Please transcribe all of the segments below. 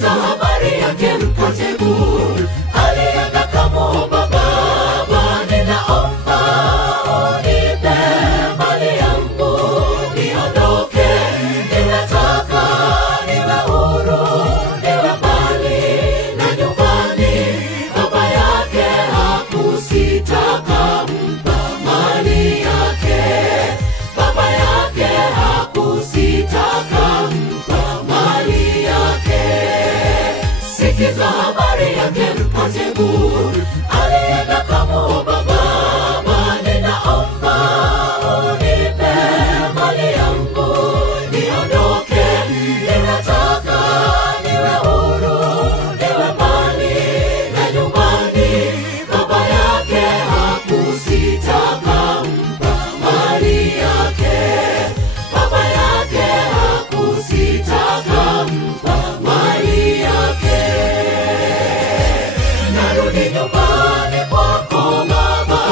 Sikiza habari yake mpotevu, alienda kumuomba Baba, ninaomba unipe mali yangu niondoke, ninataka niwe huru, niwe mbali na nyumbani. Baba yake hakusita, kampa mali yake. Baba yake hakusita, kampa mali yake. Sikiza habari yake mpotevu, alienda kumuomba Baba, ninaomba unipe mali yangu niondoke, ninataka niwe huru, niwe mbali na nyumbani. Baba yake hakusita, kampa mali yake. Baba yake hakusita, kampa mali yake. Narudi nyumbani kwako Baba,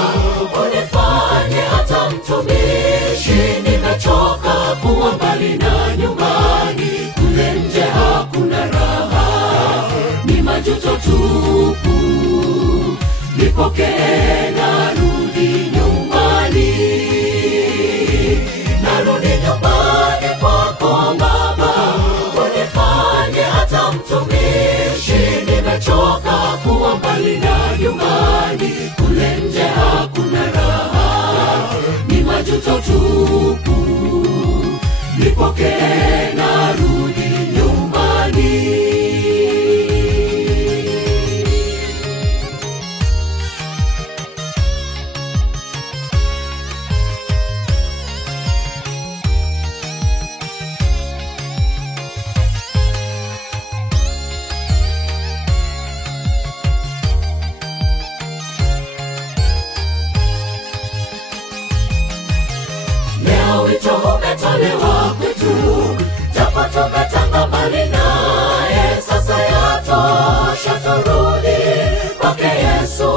unifanye hata mtumishi. Nimechoka kuwa mbali na nyumbani, kule nje hakuna raha, ni majuto tupu. Nipokee, narudi nyumbani. Narudi nyumbani kwako Baba, unifanye hata mtumishi. Nimechoka kuwa mbali na nyumbani, kule nje hakuna raha, ni majuto tupu. Nipokee, narudi nyumbani. Leo wito umetolewa kwetu, japo tumetanga mbali naye. Sasa yatosha, turudi kwake Yesu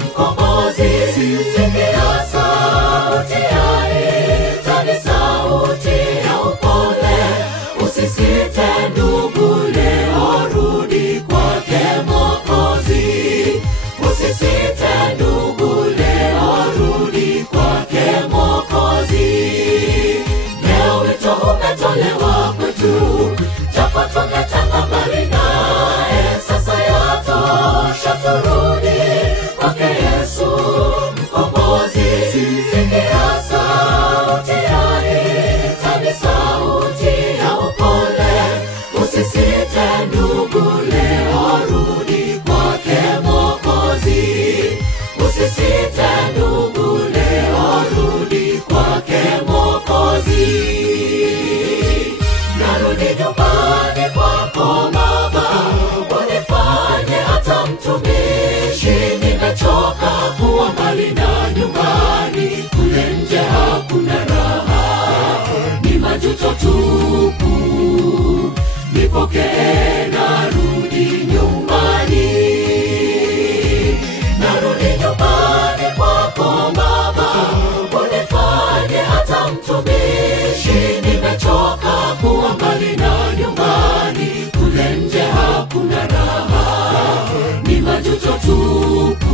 mkombozi. Sikia sauti yaita, ni sauti ya upole. Usisite ndugu, leo rudi kwake Mwokozi. Usisite ndugu, leo rudi kwake Mwokozi. Leo wito umetolewa kwetu, japo tumetanga mbali naye. Sasa yatosha, turudi kwake Yesu mkombozi. Sikia sauti yaita, ni sauti ya upole. Usisite ndugu, leo rudi kwake Mwokozi. Usisite ndugu, leo rudi kwake Mwokozi. Narudi nyumbani kwako Baba, unifanye hata mtumishi. Nimechoka kuwa mbali na nyumbani, kule nje hakuna raha, ni majuto tupu. Nipokee, narudi nyumbani. Narudi nyumbani kwako Baba, unifanye hata mtumishi. Nimechoka kuwa mbali na nyumbani, kule nje hakuna raha, ni majuto tupu.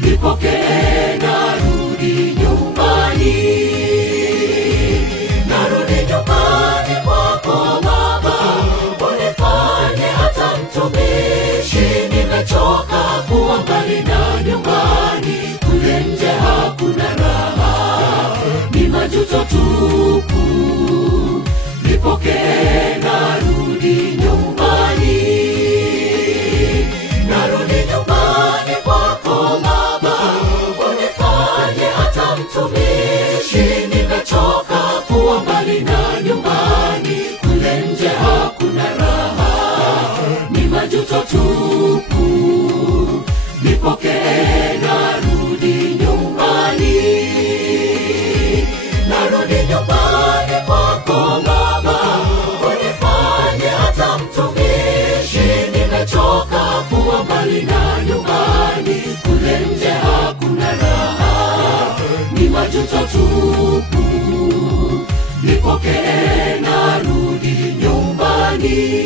Nipokee, narudi nyumbani. Narudi nyumbani kwako Baba, unifanye hata mtumishi. Nimechoka kuwa mbali na nyumbani, kule nje hakuna raha, ni majuto tupu. Nipokee, narudi nyumbani. Narudi nyumbani kwako Baba, unifanye hata mtumishi. Nimechoka kuwa mbali na nyumbani, kule nje hakuna raha, ni majuto tupu. Nipokee, narudi nyumbani. Narudi nyumbani kwako Baba, unifanye hata mtumishi. Nimechoka kuwa mbali na nyumbani, kule nje hakuna raha, ni majuto tupu. Nipokee, narudi nyumbani.